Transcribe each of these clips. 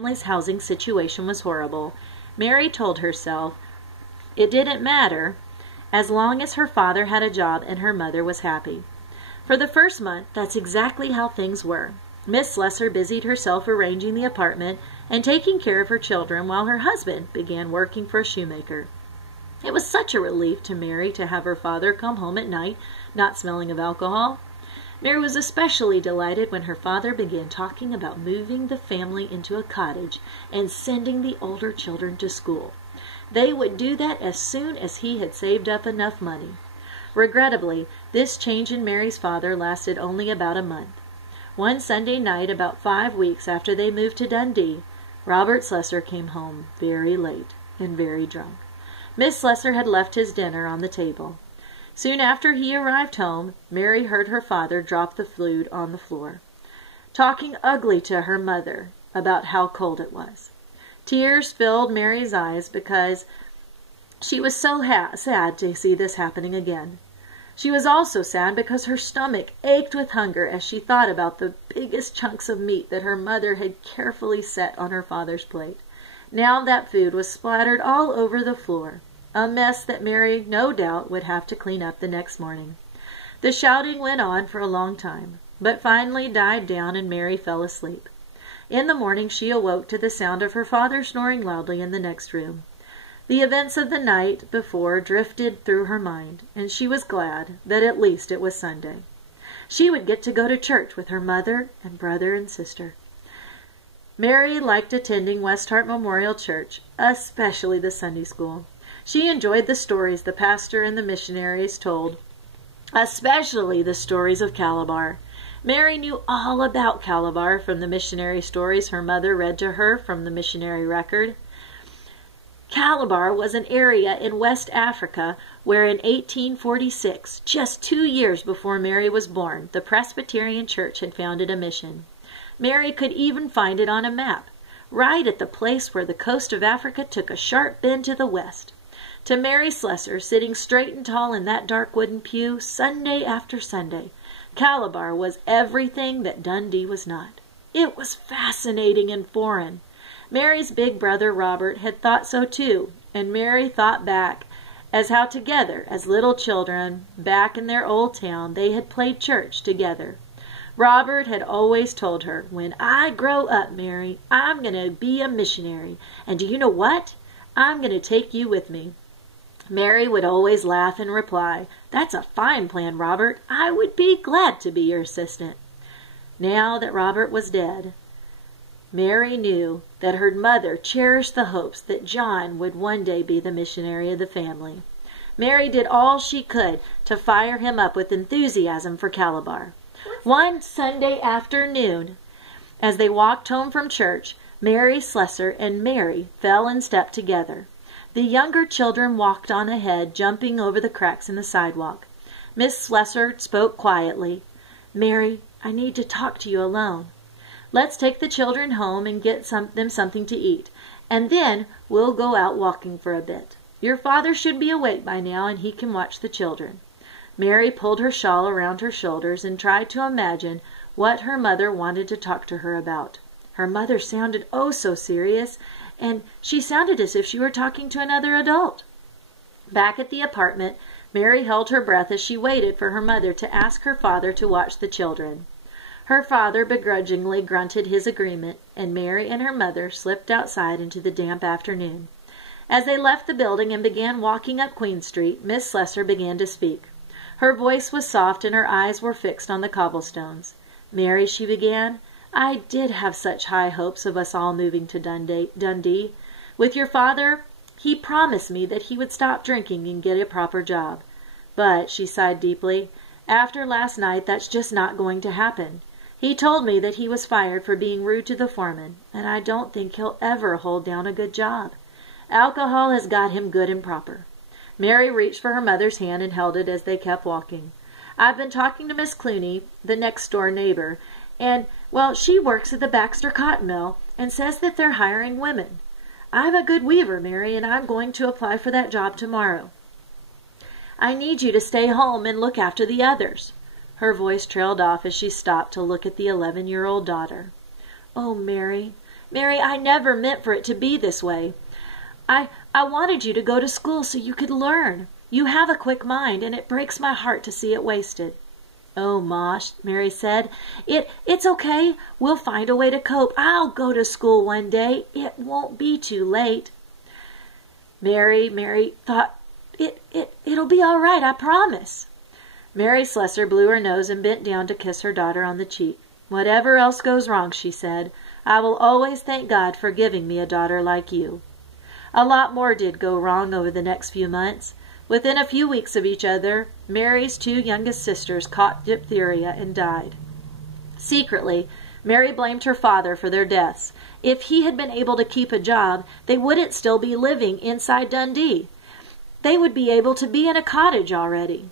family's housing situation was horrible. Mary told herself it didn't matter as long as her father had a job and her mother was happy. For the first month, that's exactly how things were. Miss Slessor busied herself arranging the apartment and taking care of her children while her husband began working for a shoemaker. It was such a relief to Mary to have her father come home at night, not smelling of alcohol. Mary was especially delighted when her father began talking about moving the family into a cottage and sending the older children to school. They would do that as soon as he had saved up enough money. Regrettably, this change in Mary's father lasted only about a month. One Sunday night, about 5 weeks after they moved to Dundee, Robert Slessor came home very late and very drunk. Miss Slessor had left his dinner on the table. Soon after he arrived home, Mary heard her father drop the flute on the floor, talking ugly to her mother about how cold it was. Tears filled Mary's eyes because she was so sad to see this happening again. She was also sad because her stomach ached with hunger as she thought about the biggest chunks of meat that her mother had carefully set on her father's plate. Now that food was splattered all over the floor, a mess that Mary, no doubt, would have to clean up the next morning. The shouting went on for a long time, but finally died down and Mary fell asleep. In the morning she awoke to the sound of her father snoring loudly in the next room. The events of the night before drifted through her mind, and she was glad that at least it was Sunday. She would get to go to church with her mother and brother and sister. Mary liked attending Westhart Memorial Church, especially the Sunday school. She enjoyed the stories the pastor and the missionaries told, especially the stories of Calabar. Mary knew all about Calabar from the missionary stories her mother read to her from the missionary record. Calabar was an area in West Africa where in 1846, just 2 years before Mary was born, the Presbyterian Church had founded a mission. Mary could even find it on a map, right at the place where the coast of Africa took a sharp bend to the west. To Mary Slessor, sitting straight and tall in that dark wooden pew, Sunday after Sunday, Calabar was everything that Dundee was not. It was fascinating and foreign. Mary's big brother Robert had thought so too, and Mary thought back as how together, as little children, back in their old town, they had played church together. Robert had always told her, "When I grow up, Mary, I'm going to be a missionary, and do you know what? I'm going to take you with me." Mary would always laugh and reply, "That's a fine plan, Robert. I would be glad to be your assistant." Now that Robert was dead, Mary knew that her mother cherished the hopes that John would one day be the missionary of the family. Mary did all she could to fire him up with enthusiasm for Calabar. One Sunday afternoon, as they walked home from church, Mary Slessor and Mary fell in step together. The younger children walked on ahead, jumping over the cracks in the sidewalk. Miss Slessor spoke quietly. "Mary, I need to talk to you alone. Let's take the children home and get them something to eat, and then we'll go out walking for a bit. Your father should be awake by now, and he can watch the children." Mary pulled her shawl around her shoulders and tried to imagine what her mother wanted to talk to her about. Her mother sounded oh so serious, and she sounded as if she were talking to another adult. Back at the apartment, Mary held her breath as she waited for her mother to ask her father to watch the children. Her father begrudgingly grunted his agreement, and Mary and her mother slipped outside into the damp afternoon. As they left the building and began walking up Queen Street, Miss Slessor began to speak. Her voice was soft and her eyes were fixed on the cobblestones. "Mary," she began, "I did have such high hopes of us all moving to Dundee. With your father, he promised me that he would stop drinking and get a proper job. But," she sighed deeply, "after last night that's just not going to happen. He told me that he was fired for being rude to the foreman, and I don't think he'll ever hold down a good job. Alcohol has got him good and proper." Mary reached for her mother's hand and held it as they kept walking. "I've been talking to Miss Clooney, the next-door neighbor, and, well, she works at the Baxter Cotton Mill and says that they're hiring women. I'm a good weaver, Mary, and I'm going to apply for that job tomorrow. I need you to stay home and look after the others." Her voice trailed off as she stopped to look at the 11-year-old daughter. "Oh, Mary, Mary, I never meant for it to be this way. I wanted you to go to school so you could learn. You have a quick mind, and it breaks my heart to see it wasted." "Oh, Ma," Mary said, it's okay. We'll find a way to cope. I'll go to school one day. It won't be too late." Mary thought, it'll be all right, I promise." Mary Slessor blew her nose and bent down to kiss her daughter on the cheek. "Whatever else goes wrong," she said, "I will always thank God for giving me a daughter like you." A lot more did go wrong over the next few months. Within a few weeks of each other, Mary's two youngest sisters caught diphtheria and died. Secretly, Mary blamed her father for their deaths. If he had been able to keep a job, they wouldn't still be living inside Dundee. They would be able to be in a cottage already.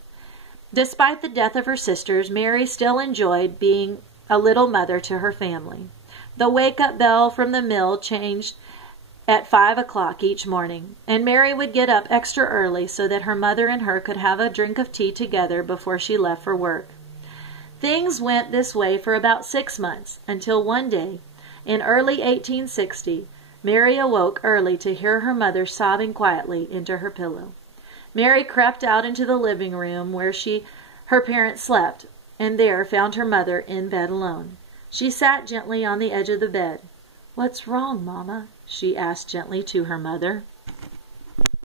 Despite the death of her sisters, Mary still enjoyed being a little mother to her family. The wake-up bell from the mill changed at 5 o'clock each morning, and Mary would get up extra early so that her mother and her could have a drink of tea together before she left for work. Things went this way for about 6 months, until one day, in early 1860, Mary awoke early to hear her mother sobbing quietly into her pillow. Mary crept out into the living room where her parents slept, and there found her mother in bed alone. She sat gently on the edge of the bed. "What's wrong, Mama?" she asked gently to her mother.